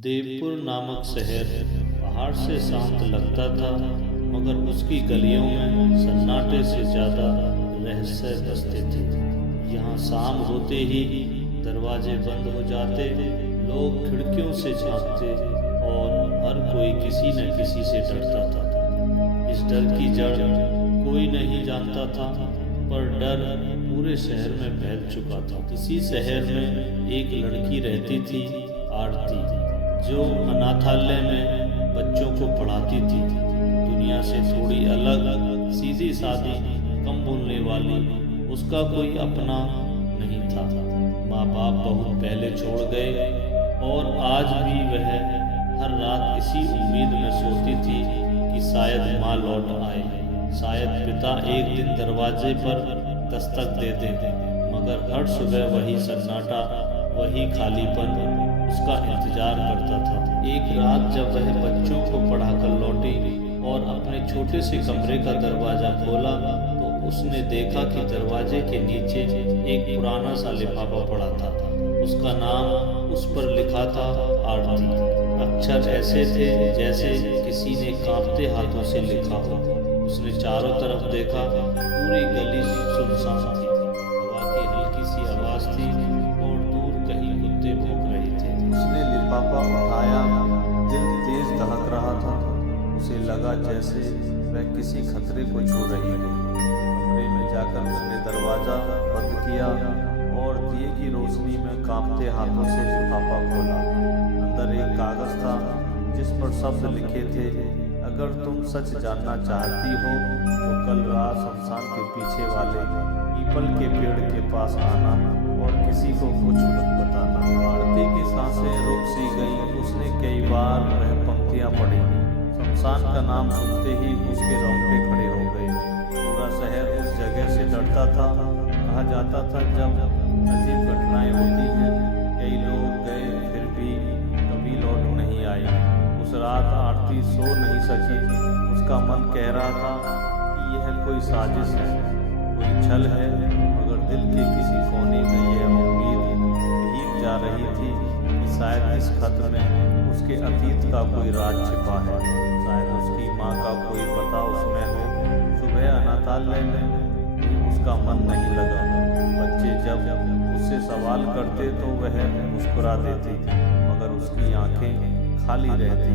देवपुर नामक शहर पहाड़ से शांत लगता था, मगर उसकी गलियों में सन्नाटे से ज़्यादा रहस्य बसते थे। यहाँ शाम होते ही दरवाजे बंद हो जाते, लोग खिड़कियों से झांकते और हर कोई किसी न किसी से डरता था। इस डर की जड़ कोई नहीं जानता था, पर डर पूरे शहर में फैल चुका था। इसी शहर में एक लड़की रहती थी, आरती, जो अनाथालय में बच्चों को पढ़ाती थी। दुनिया से थोड़ी अलग, सीधी सादी, कम बोलने वाली, उसका कोई अपना नहीं था। माँ बाप बहुत पहले छोड़ गए और आज भी वह हर रात इसी उम्मीद में सोती थी कि शायद माँ लौट आए, शायद पिता एक दिन दरवाजे पर दस्तक दे दें। मगर हर सुबह वही सन्नाटा, वही खालीपन उसका इंतजार करता था। एक रात जब वह बच्चों को पढ़ाकर लौटी और अपने छोटे से कमरे का दरवाज़ा खोला, तो उसने देखा कि दरवाजे के नीचे एक पुराना सा लिफाफा पड़ा था। उसका नाम उस पर लिखा था, आरती। अक्षर ऐसे थे जैसे किसी ने कांपते हाथों से लिखा हो। उसने चारों तरफ देखा, पूरी गली सुनसान थी। हवा की हल्की सी आवाज़ थी और दूर कहीं कुत्ते भौंक रहे थे। उसने लिफाफा उठाया, दिल तेज दहक रहा था। उसे लगा जैसे वह किसी खतरे को छू रही हो। कमरे में जाकर उसने दरवाज़ा बंद किया और दिए की रोशनी में कांपते हाथों से लिफाफा खोला। अंदर एक कागज़ था जिस पर शब्द लिखे थे, अगर तुम सच जानना चाहती हो तो कल रात शमशान के पीछे वाले पीपल के पेड़ के पास आना और किसी को कुछ मत बताना। आरती की सांसें रुक सी गईं। उसने कई बार वह पंक्तियां पढ़ी। शमशान का नाम सुनते ही उसके रोंगटे खड़े हो गए। पूरा शहर उस जगह से डरता था। कहा जाता था जब अजीब घटनाएं होती हैं, कई लोग गए फिर भी कभी लौट नहीं आए। उस रात आरती सो नहीं सकी। उसका मन कह रहा था कि यह कोई साजिश है, कोई छल है, मगर दिल के किसी कोने में यह उम्मीद भीग जा रही थी कि शायद इस खत में उसके अतीत का कोई राज छिपा है, शायद उसकी माँ का कोई पता उसमें हो। सुबह अनाथालय में उसका मन नहीं लगा। बच्चे जब उससे सवाल करते तो वह मुस्कुरा देती, मगर उसकी आंखें खाली रहती।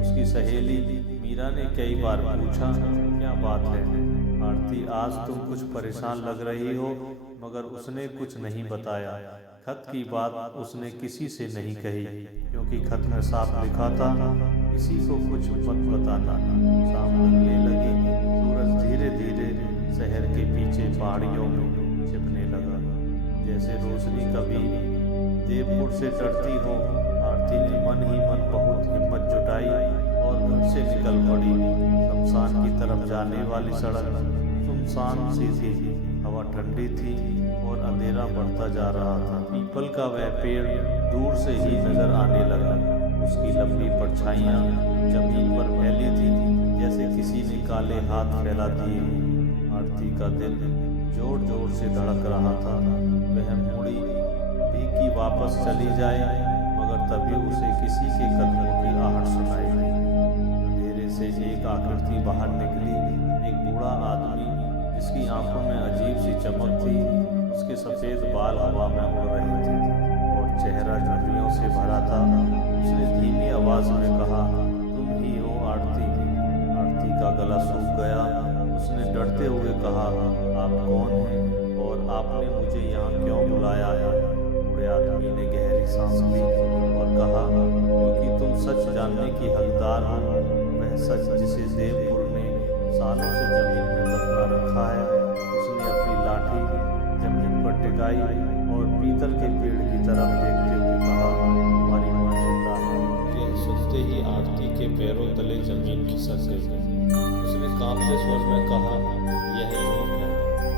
उसकी सहेली मीरा ने कई बार पूछा, क्या बात है आरती, आज तुम कुछ परेशान लग रही हो, मगर उसने कुछ नहीं बताया। खत की बात उसने किसी से नहीं कही, क्योंकि खत में साफ लिखा था, किसी को कुछ मत बताना। शाम ढलने लगी। सूरज धीरे धीरे शहर के पीछे पहाड़ियों में छिपने लगा, जैसे रोशनी कभी देवपुर से डरती हो। आरती ने मन ही मन बहुत हिम्मत जुटाई और घर से निकल पड़ी। शमशान की तरफ जाने वाली सड़क सुनसान सी थी, हवा ठंडी थी और अंधेरा बढ़ता जा रहा था। पीपल का वह पेड़ दूर से ही नजर आने लगा। उसकी लंबी परछाइयाँ जमीन पर फैली थी, जैसे किसी ने काले हाथ फैला दिए। आरती का दिल जोर जोर से धड़क रहा था। वह मुड़ी भी कि वापस चली जाए, मगर तभी उसे किसी के कदमों की आहट सुनाई दी। अंधेरे से एक आकृति बाहर निकली, एक बूढ़ा आदमी जिसकी आंखों में अजीब सी चमक थी। उसके सफ़ेद बाल हवा में उड़ रहे थे और चेहरा झुर्रियों से भरा था। उसने धीमी आवाज़ में कहा, तुम ही हो आरती। आरती का गला सूख गया। उसने डरते हुए कहा, आप कौन हैं और आपने मुझे यहाँ क्यों बुलाया है? बूढ़े आदमी ने गहरी सांस ली और कहा, क्योंकि तुम सच जानने की हकदार हो, वह सच जिसे देवपुर ने सालों से जमीन में दफना रखा है। उसने अपनी लाठी जमीन पर टिकाई और पीतल के पेड़ की तरफ देखते हुए कहा, हमारी माँ जिंदा है। यह सुनते ही आरती के पैरों तले जमीन खिसक गई। उसने कांपते स्वर में कहा, यह झूठ है,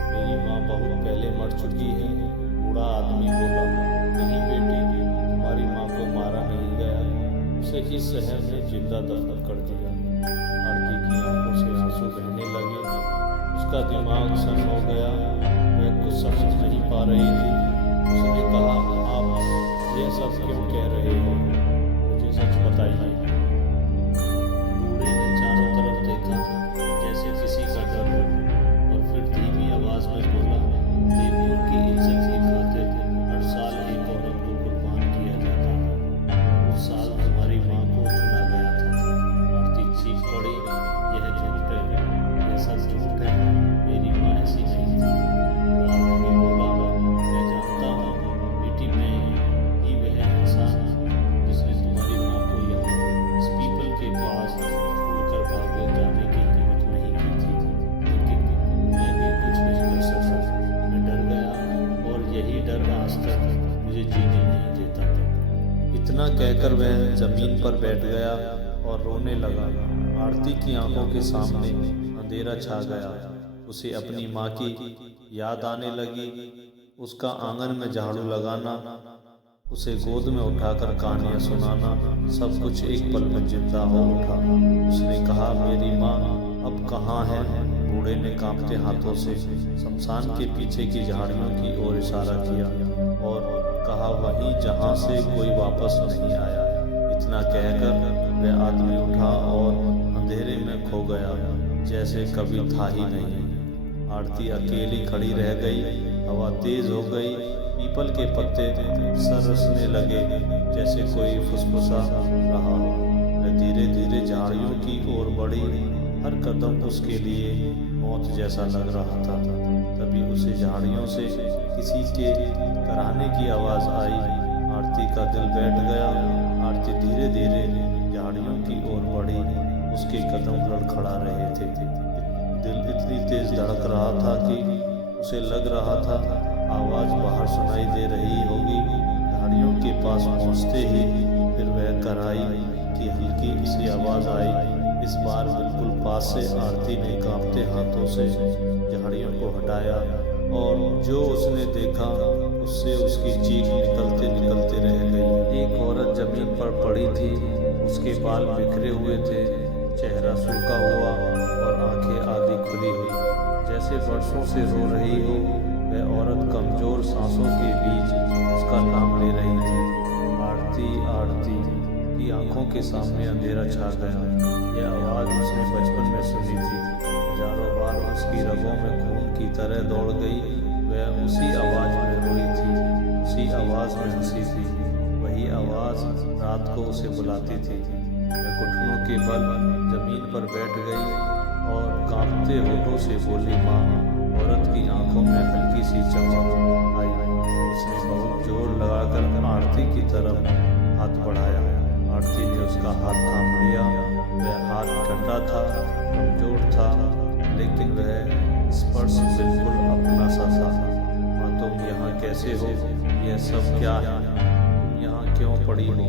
मेरी माँ बहुत पहले मर चुकी है। बूढ़ा आदमी बोला, नहीं बेटी, तुम्हारी माँ को मारा नहीं गया, उसे इस शहर ने जिंदा दफन कर दिया। आरती की आंखों से आंसू बहने लगे। उसका दिमाग सन्न हो गया। वह कुछ समझ नहीं पा रही थी। उसने कहा, आप ये सब क्यों कह रहे हो? मुझे सच बताइए। बूढ़े ने चारों तरफ देखा जैसे किसी का डर हो, और फिर धीमी आवाज में बोला, देवपुर की इज्जत की खातिर हर साल एक औरत को कुर्बान किया जाता है। उस साल तुम्हारी माँ को चुना गया था। आरती चीख पड़ी, यह झूठ है, यह सब झूठ है, मेरी माँ ऐसी नहीं थी। आदमी बोला, मैं जानता हूँ बेटी, मैं ही वह इंसान जिसने तुम्हारी माँ को यहाँ इस पीपल के पास छोड़कर भागे जाने की हिम्मत नहीं की थी, लेकिन मैं भी कुछ नहीं कर सकता। मैं डर गया और यही डर आज तक मुझे जीने नहीं देता। इतना कहकर वह जमीन पर बैठ गया और रोने लगा। आरती की आंखों के सामने अंधेरा छा गया। उसे अपनी माँ की याद आने लगी। उसका आंगन में झाड़ू लगाना, उसे गोद में उठाकर कहानियाँ सुनाना, सब कुछ एक पल में जिंदा हो उठा। उसने कहा, मेरी माँ अब कहाँ है? बूढ़े ने कांपते हाथों से शमशान के पीछे की झाड़ियों की ओर इशारा किया और कहा, वहीं जहाँ से कोई वापस नहीं आया। इतना कहकर वह आदमी उठा और अंधेरे में खो गया, जैसे कभी था ही नहीं। आरती अकेली खड़ी रह गई। हवा तेज हो गई, पीपल के पत्ते सरसने लगे जैसे कोई फुसफुसा रहा हो। वह धीरे धीरे झाड़ियों की ओर बढ़ी। हर कदम उसके लिए मौत जैसा लग रहा था। तभी उसे झाड़ियों से किसी के कराहने की आवाज़ आई। आरती का दिल बैठ गया। आरती धीरे धीरे झाड़ियों की ओर बढ़ी। उसके कदम लड़खड़ा रहे थे। दिल इतनी तेज धड़क रहा था कि उसे लग रहा था आवाज़ बाहर सुनाई दे रही होगी। झाड़ियों के पास पहुंचते ही फिर वह कराई की हल्की सी आवाज़ आई। इस बार बिल्कुल पास से। आरती ने कांपते हाथों से झाड़ियों को हटाया और जो उसने देखा उससे उसकी चीख निकलते निकलते रह गई। एक औरत जमीन पर पड़ी थी। उसके बाल बिखरे हुए थे, चेहरा सूखा हुआ और आंखें आधी खुली हुई, जैसे वर्षों से रो रही हो। वह औरत कमजोर सांसों के बीच उसका नाम ले रही थी, आरती आरती। की आंखों के सामने अंधेरा छा गया। यह आवाज़ उसने बचपन में सुनी थी। हजारों बार उसकी रगों में खून की तरह दौड़ गई। वह उसी आवाज़ में रोई थी, उसी आवाज़ में हंसी थी। वही आवाज़ रात को उसे बुलाती थी। वह घुटनों के बल जमीन पर बैठ गई और कांपते होठों से बोली, माँ। औरत की आंखों में हल्की सी चमक आई। उसने बहुत जोर लगाकर आरती की तरफ हाथ बढ़ाया। आरती ने उसका हाथ थाम लिया। वह हाथ ठंडा था, कमजोर था, लेकिन वह स्पर्श बिल्कुल अपना सा था। माँ, तुम यहाँ कैसे हो? यह सब क्या है? तुम यहाँ क्यों पड़ी हो?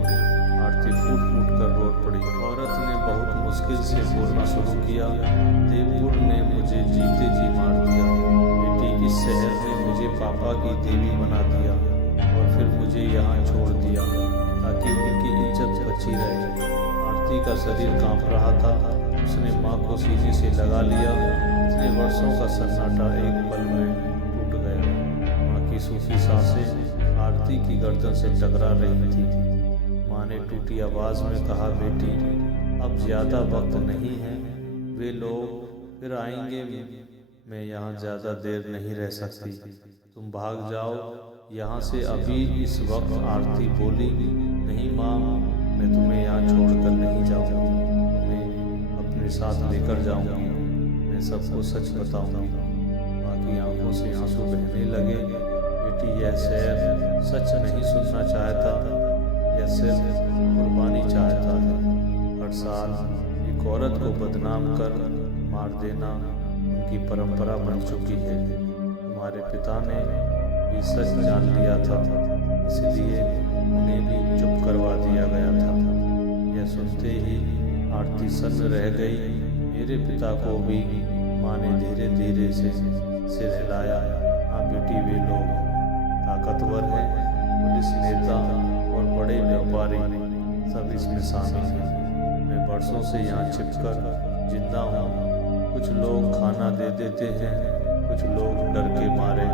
आरती फूट फूट कर रो पड़ी। औरत ने बहुत मुश्किल से बोलना शुरू किया, देवपुर ने मुझे जीते जी मार दिया। बेटी, इस शहर ने मुझे पापा की देवी बना दिया और फिर मुझे यहाँ छोड़ दिया ताकि उनकी इज्जत बची रहे। आरती का शरीर कांप रहा था। उसने माँ को सीने से लगा लिया। इतने वर्षों का सन्नाटा एक पल में टूट गया। माँ की सूखी सांसें आरती की गर्दन से टकरा रही थी। माँ ने टूटी आवाज़ में कहा, बेटी, अब ज़्यादा वक्त नहीं है। वे लोग फिर आएंगे। मैं यहाँ ज़्यादा देर नहीं रह सकती। तुम भाग जाओ यहाँ से अभी इस वक्त। आरती बोली, नहीं माँ, मैं तुम्हें यहाँ छोड़कर नहीं जाऊँगी। तुम्हें अपने साथ लेकर जाऊँगी। मैं सबको सच बताऊँगी। माँ की आंखों से आंसू बहने लगे। बेटी, यह शहर सच नहीं सुनना चाहता, यह सिर्फ कुर्बानी चाहता है। हर साल एक औरत को बदनाम कर मार देना उनकी परंपरा बन चुकी है। तुम्हारे पिता ने भी सच जान लिया था, इसलिए उन्हें भी चुप करवा दिया गया था। यह सुनते ही आरती सन्न रह गई। मेरे पिता को भी। माँ ने धीरे धीरे से सिर हिलाया। हाँ बेटी, वे लोग ताकतवर हैं, पुलिस नेता और बड़े व्यापारी सब इसमें शामिल हैं। मैं वर्षों से यहाँ छिपकर जिंदा हूँ। कुछ लोग खाना दे देते हैं, कुछ लोग डर के मारे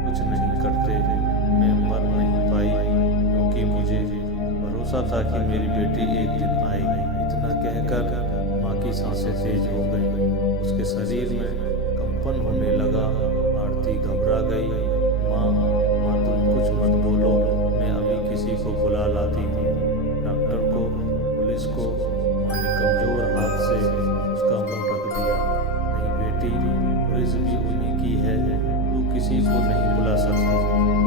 कुछ नहीं करते। मैं मर नहीं पाई क्योंकि मुझे भरोसा था कि मेरी बेटी एक दिन कहकर माँ की सांसें तेज हो गई। उसके शरीर में कंपन होने लगा। आरती घबरा गई। माँ माँ तुम कुछ मत बोलो, मैं अभी किसी को बुला लाती हूँ। डॉक्टर को, पुलिस को। माँ ने कमजोर हाथ से उसका मुंह ढक दिया। नहीं बेटी, पुलिस भी उन्हीं की है, तू किसी को नहीं बुला सकती।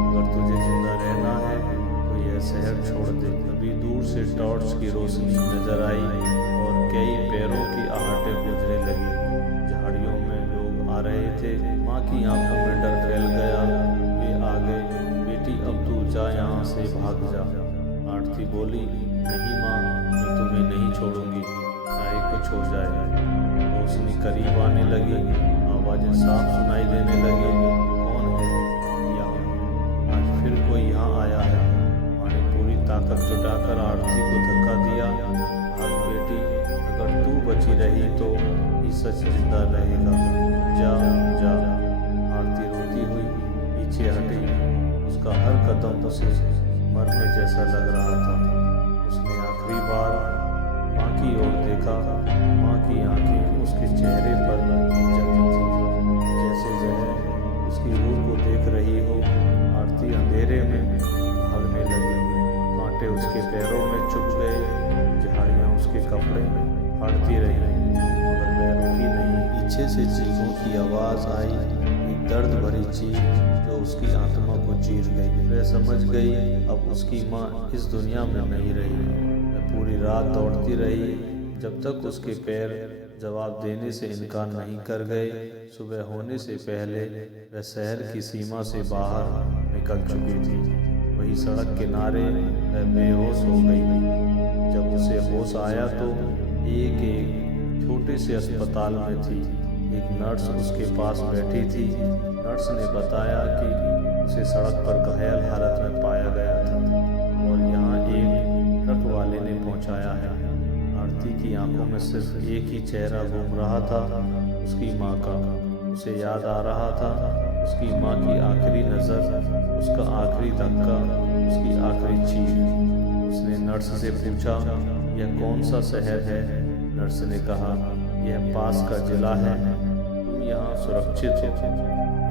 अगर तुझे जिंदा रहना है तो यह शहर छोड़ दे। अभी दूर से टॉर्च की रोशनी नजर आई और कई पैरों की आहटें गूंजने लगी। झाड़ियों में लोग आ रहे थे। माँ की आंखों में डर फैल गया। वे आ गए। बेटी अब तू जा, यहाँ से भाग जा। आरती बोली, नहीं माँ, मैं तुम्हें नहीं छोड़ूंगी, चाहे कुछ हो जाए। रोशनी करीब आने लगी। आवाजें साफ सुनाई देने लगी। कौन है यहाँ? आज फिर कोई यहाँ आया है। माँ ने पूरी ताकत जुटाकर आरती को धक्का दिया। भाग बेटी, अगर तू बची रही तो ये सच जिंदा रहेगा। जा जा। आरती रोती हुई पीछे हटी। उसका हर कदम उसे मरने जैसा लग रहा था। उसने आखिरी बार माँ की ओर देखा। माँ की आंखें उसके चेहरे पर जमी थी, जैसे वह उसकी रूह को देख रही हो। आरती अंधेरे में भागने लगी। कांटे उसके पैरों में चुभ गए। झाड़ियाँ उसके कपड़े फाड़ती रही, मगर वह रुकी नहीं। पीछे से चीखों की आवाज़ आई, एक दर्द भरी चीख जो उसकी आत्मा को चीर गई। वह समझ गई अब उसकी माँ इस दुनिया में नहीं रही। वह पूरी रात दौड़ती रही जब तक उसके पैर जवाब देने से इनकार नहीं कर गए। सुबह होने से पहले वह शहर की सीमा से बाहर निकल चुकी थी। वही सड़क किनारे वह बेहोश हो गई। जब उसे होश आया तो एक छोटे से अस्पताल में थी। एक नर्स उसके पास बैठी थी। नर्स ने बताया कि उसे सड़क पर घायल हालत में पाया गया था और यहाँ एक ट्रक वाले ने पहुँचाया है। आरती की आंखों में सिर्फ एक ही चेहरा घूम रहा था, उसकी माँ का। उसे याद आ रहा था उसकी माँ की आखिरी नज़र, उसका आखिरी धक्का, उसकी आखिरी चीख। उसने नर्स से पूछा, यह कौन सा शहर है? नर्स ने कहा, यह पास का जिला है, तुम यहाँ सुरक्षित हो।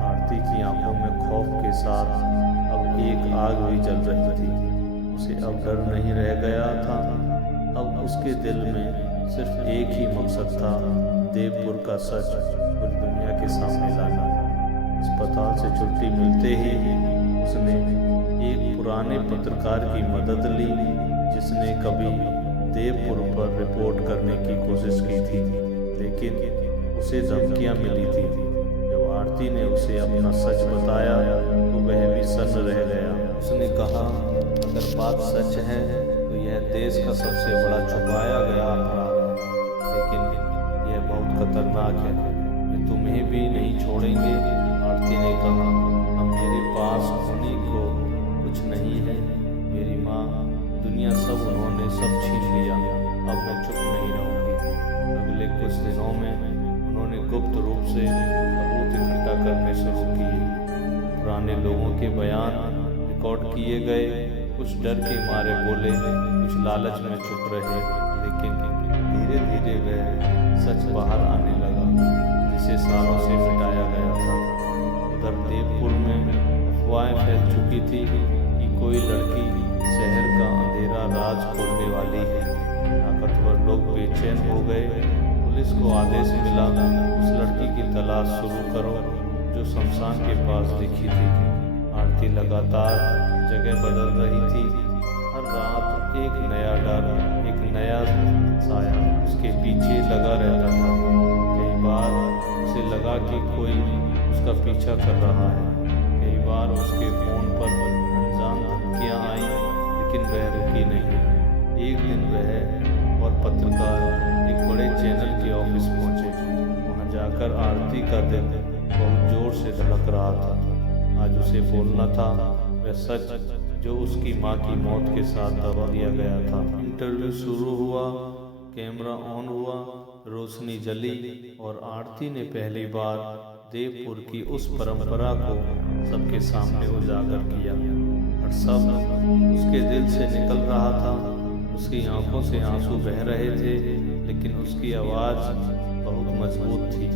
आरती की आंखों में खौफ के साथ अब एक आग भी जल रही थी। उसे अब डर नहीं रह गया था। अब उसके दिल में सिर्फ एक ही मकसद था, देवपुर का सच पूरी दुनिया के सामने लाना। अस्पताल से छुट्टी मिलते ही उसने एक पुराने पत्रकार की मदद ली जिसने कभी देवपुर पर रिपोर्ट करने की कोशिश की थी, लेकिन उसे धमकियां मिली थी। जब आरती ने उसे अपना सच बताया तो वह भी सन्न रह गया। उसने कहा, अगर बात सच है तो यह देश का सबसे बड़ा छुपाया गया अपराध है, लेकिन यह बहुत खतरनाक है। ये तुम्हें भी नहीं छोड़ेंगे। आरती ने कहा, अब मेरे पास होने को कुछ नहीं है। मेरी माँ, दुनिया सब उन्होंने सब छीन लिया। अब मैं चुप नहीं रहूँगी। अगले कुछ दिनों में उन्होंने गुप्त रूप से सबूत इकट्ठा करने शुरू किए। पुराने लोगों के बयान रिकॉर्ड किए गए। कुछ डर के मारे बोले, कुछ लालच में चुप रहे, लेकिन धीरे धीरे वह सच बाहर आने लगा जिसे सालों से मिटाया गया था। उधर देवपुर में अफवाहें फैल चुकी थी कि कोई लड़की शहर का अंधेरा राज खोलने वाली है। ताकतवर लोग बेचैन हो गए। पुलिस को आदेश मिला, उस लड़की की तलाश शुरू करो जो शमशान के पास दिखी थी। आरती लगातार जगह बदल रही थी। हर रात एक नया डर, एक नया साया उसके पीछे लगा रहता था। कई बार उसे लगा कि कोई उसका पीछा कर रहा है। कई बार उसके फोन पर अनजान धमकियां आईं, लेकिन वह रुकी नहीं। एक दिन वह और पत्रकार एक बड़े चैनल के ऑफिस पहुंचे। वहां जाकर आरती का दिल बहुत जोर से धड़क रहा था। आज उसे बोलना था वह सच जो उसकी माँ की मौत के साथ दबा दिया गया था। इंटरव्यू शुरू हुआ, कैमरा ऑन हुआ, रोशनी जली और आरती ने पहली बार देवपुर की उस परंपरा को सबके सामने उजागर किया। और सब उसके दिल से निकल रहा था, उसकी आंखों से आंसू बह रहे थे, लेकिन उसकी आवाज़ बहुत मजबूत थी।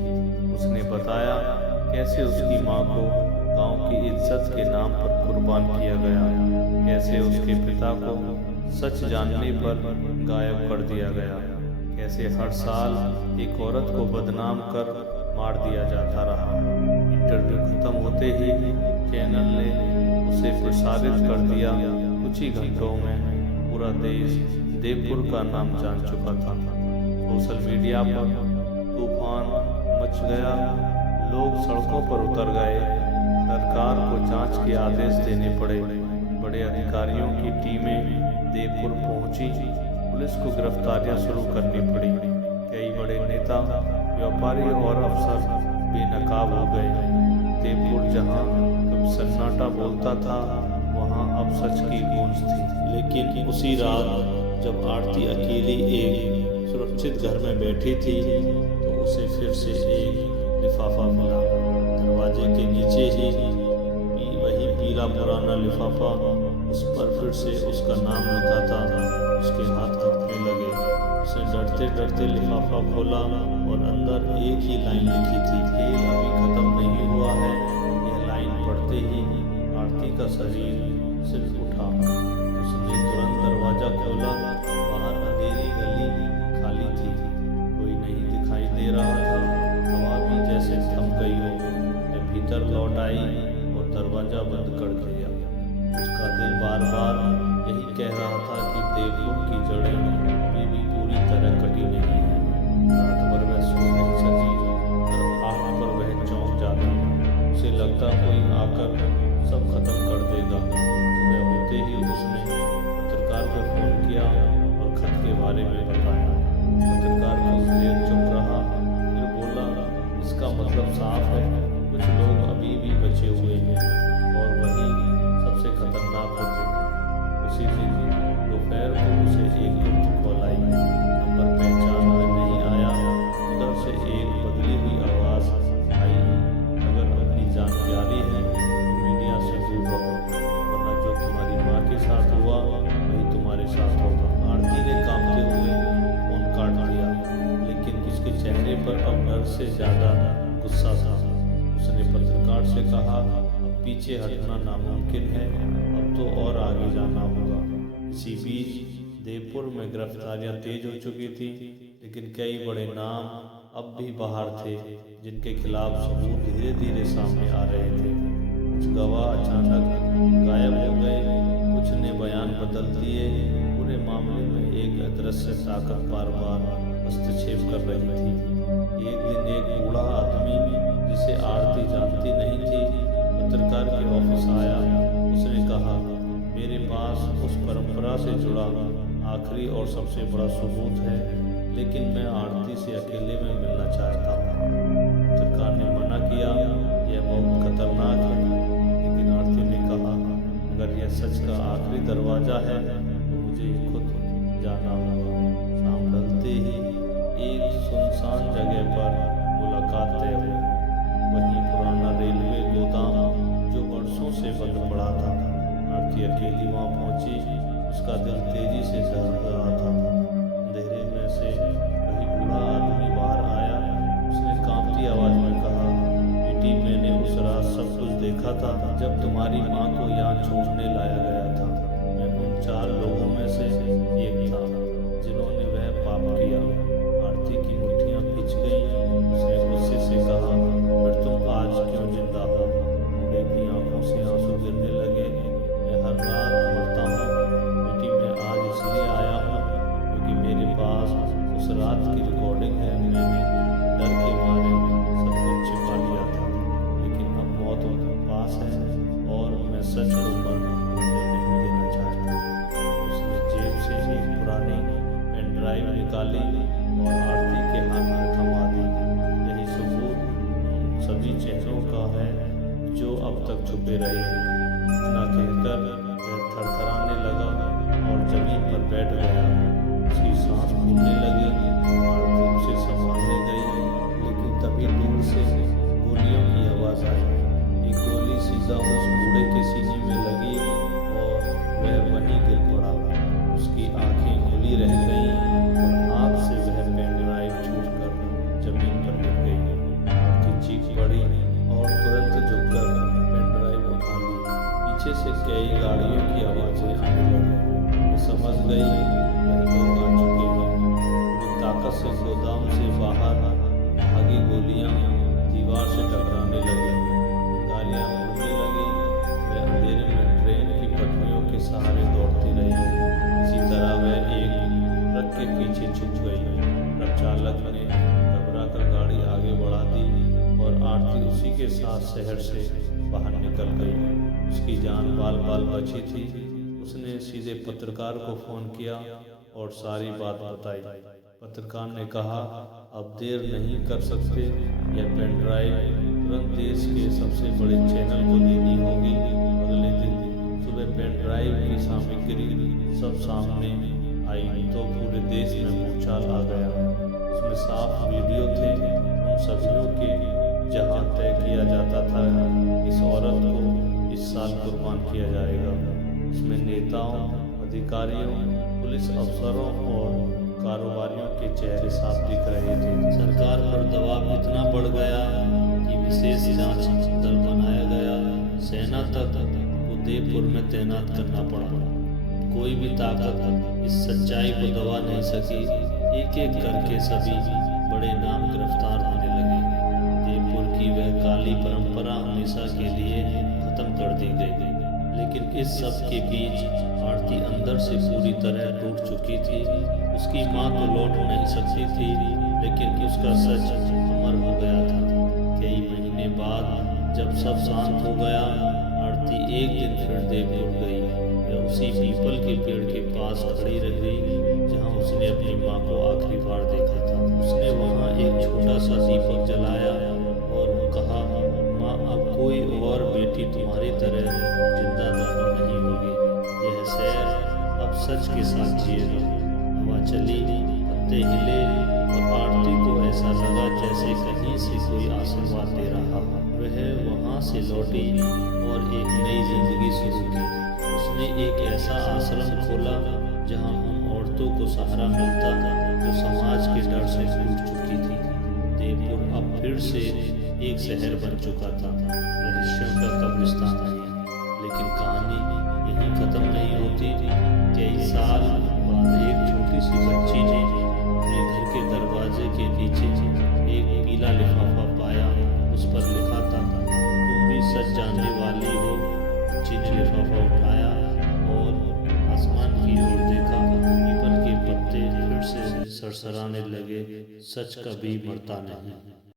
उसने बताया कैसे उसकी माँ को गांव की इज्जत के नाम पर कुर्बान किया गया, कैसे उसके पिता को सच जानने पर गायब कर दिया गया, कैसे हर साल एक औरत को बदनाम कर मार दिया जाता रहा। इंटरव्यू खत्म होते ही चैनल ने उसे प्रसारित कर दिया। कुछ ही घंटों में पूरा देश देवपुर का नाम जान चुका था। सोशल मीडिया पर तूफान मच गया, लोग सड़कों पर उतर गए, सरकार को जांच के आदेश देने पड़े। बड़े अधिकारियों की टीमें देवपुर पहुंची, पुलिस को गिरफ्तारियां शुरू करनी पड़ी। कई बड़े नेता, व्यापारी और अफसर बेनकाब हो गए। देवपुर जहां कभी सन्नाटा बोलता था, वहां अब सच की गूंज थी। लेकिन उसी रात जब आरती अकेली एक सुरक्षित घर में बैठी थी, तो उसे फिर से एक लिफाफा मिला। दरवाजे के नीचे ही वही पीला पुराना लिफाफा, उस पर फिर से उसका नाम लिखा था। उसके हाथ कांपने लगे। उसने डरते डरते लिफाफा खोला और अंदर एक ही लाइन लिखी थी, खेल अभी खत्म नहीं हुआ है। यह लाइन पढ़ते ही आरती का शरीर सिर्फ उठा। उसने तुरंत दरवाजा खोला। बाहर अंधेरी गली खाली थी, कोई नहीं दिखाई दे रहा था। हवा भी जैसे थम गई हो। वह भीतर लौट आई और दरवाजा बंद कर दिया। उसका दिल बार बार यही कह रहा था कि देवपुर की जड़ें अभी भी पूरी तरह कटी नहीं है। रात भर वह सो नहीं सकी। हर आहट पर वह चौंक जाती। उसे लगता कोई आकर सब खत्म कर देगा। सुबह होते ही उसने पत्रकार को फोन किया और खत के बारे में बताया। पत्रकार कुछ देर चुप रहा, फिर बोला, इसका मतलब साफ है, कुछ लोग अभी भी बचे हुए हैं और वही सबसे खतरनाक होते हैं। उसी दिन दोपहर को उसे एक गुप्त कॉल आई। नंबर पहचान में नहीं आया। उधर से एक बदली हुई आवाज़ आई, अगर अपनी जान प्यारी है तो मीडिया से दूर रहो, वरना जो तुम्हारी माँ के साथ हुआ वही तुम्हारे साथ होगा। आरती ने कांपते हुए फोन काट दिया, लेकिन उसके चेहरे पर अब डर से ज़्यादा गुस्सा था। उसने पत्रकार से कहा, अब पीछे हटना नामुमकिन है, अब तो और आगे जाना होगा। इसी बीच देवपुर में गिरफ्तारियां तेज हो चुकी थी, लेकिन कई बड़े नाम अब भी बाहर थे, जिनके खिलाफ सबूत धीरे धीरे सामने आ रहे थे। कुछ गवाह अचानक गायब हो गए, कुछ ने बयान बदल दिए। पूरे मामले में एक अदृश्य ताकत बार बार हस्तक्षेप कर रही थी। एक दिन एक बूढ़ा आदमी, जिसे आरती जानती नहीं थी, पत्रकार के ऑफिस आया। उसने कहा, मेरे पास उस परंपरा से जुड़ा आखिरी और सबसे बड़ा सबूत है, लेकिन मैं आरती से अकेले में मिलना चाहता हूँ। पत्रकार ने मना किया, यह बहुत खतरनाक है। लेकिन आरती ने कहा, अगर यह सच का आखिरी दरवाज़ा है तो मुझे खुद जाना होगा। शाम ढलते ही एक सुनसान जगह पर मुलाकात तय हुई। वही पुराना रेलवे गोदाम जो वर्षों से बंद पड़ा था। आरती अकेली वहाँ पहुंची। उसका दिल तेजी से दहक रहा था। अंधेरे में से वही बूढ़ा आदमी बाहर आया। उसने कांपती आवाज में कहा, बेटी, मैंने उस रात सब कुछ देखा था जब तुम्हारी माँ को यहाँ छोड़ने लाया गया था। मैं उन 4 लोगों में से एक था जिन्होंने वह पाप किया। आरती की मुट्ठियाँ खिंच गईं। उसने गुस्से से कहा, फिर तुम आज क्यों जिंदा हो? बूढ़े की आंखों से आंसू गिरने लगे। मैं हर रात मरता हूँ बेटी, मैं आज इसलिए आया हूँ क्योंकि मेरे पास उस रात की रिकॉर्डिंग है। मैंने डर के मारे सब कुछ छिपा लिया था, लेकिन अब मौत पास है और मैं सच को मरने नहीं देना चाहता। उसने जेब से एक पुरानी पेन ड्राइव निकाली और आरती के हाथ में थमा दी। यही सबूत सभी चेहरों का है जो अब तक छुपे रहे। इतना कहकर वह थरथराने लगा और जमीन पर बैठ गया। उसकी सांस फूलने लगी। आरती उसे संभालने गई, लेकिन तभी दूर से गोलियों की आवाज़ आई। एक गोली सीधा उस बूढ़े के सीने में लगी और वह वहीं गिर पड़ा। उसकी आंखें के पीछे छुप गई। ट्रक चालक ने घबराकर गाड़ी आगे बढ़ा दी और आरती उसी के साथ शहर से बाहर निकल गई। उसकी जान बाल बाल बची थी। उसने सीधे पत्रकार को फ़ोन किया और सारी बात बताई। पत्रकार ने कहा, अब देर नहीं कर सकते, यह पेन ड्राइव तुरंत देश के सबसे बड़े चैनल को देनी होगी। अगले दिन सुबह पेन ड्राइव की सामग्री सब सामने आई तो पूरे देश में भूचाल आ गया। उसमें साफ वीडियो थे उन सभी के जहां तय किया जाता था इस औरत को इस साल कुर्बान किया जाएगा। उसमें नेताओं, अधिकारियों, पुलिस अफसरों और कारोबारियों के चेहरे साफ दिख रहे थे। सरकार पर दबाव इतना बढ़ गया कि विशेष जांच दल बनाया गया। सेना तक को देवपुर में तैनात करना पड़ा। कोई भी ताकत इस सच्चाई को दबा नहीं सकी। एक एक करके सभी बड़े नाम गिरफ्तार होने लगे। देवपुर की वह काली परंपरा हमेशा के लिए खत्म कर दी गई। लेकिन इस सब के बीच आरती अंदर से पूरी तरह टूट चुकी थी। उसकी माँ तो लौट नहीं सकती थी, लेकिन उसका सच अमर हो गया था। कई महीने बाद जब सब शांत हो गया, आरती एक दिन फिर देवपुर गई। वह उसी पीपल के पेड़ के पास खड़ी रह गई जहाँ उसने अपनी माँ को आखिरी बार देखा था। उसने वहाँ एक छोटा सा दीपक जलाया और कहा, माँ, अब कोई और बेटी तुम्हारी तरह जिंदा दफन नहीं होगी। यह शहर अब सच के साथ जिएगा। हवा चली, पत्ते हिले और आरती को ऐसा लगा जैसे कहीं से कोई आशीर्वाद दे रहा हो। वह वहाँ से लौटी और एक नई जिंदगी शुरू की। उसने एक ऐसा आश्रम खोला जहाँ उन औरतों को सहारा मिलता जो समाज के डर से टूट चुकी थी। देवपुर अब फिर से एक शहर बन चुका था। रहस्यों का कब्रिस्तान नहीं, लेकिन कहानी यहीं खत्म नहीं होती। कई साल बाद एक छोटी सी बच्ची ने अपने घर के दरवाजे के नीचे एक पीला लिफाफा पाया। उस पर लिखा था, तुम भी सच जानने वाली हो। बच्ची ने लिफाफा उठाया और आसमान की ओर देखा। पीपल के पत्ते फिर से सरसराने लगे। सच कभी मरता नहीं।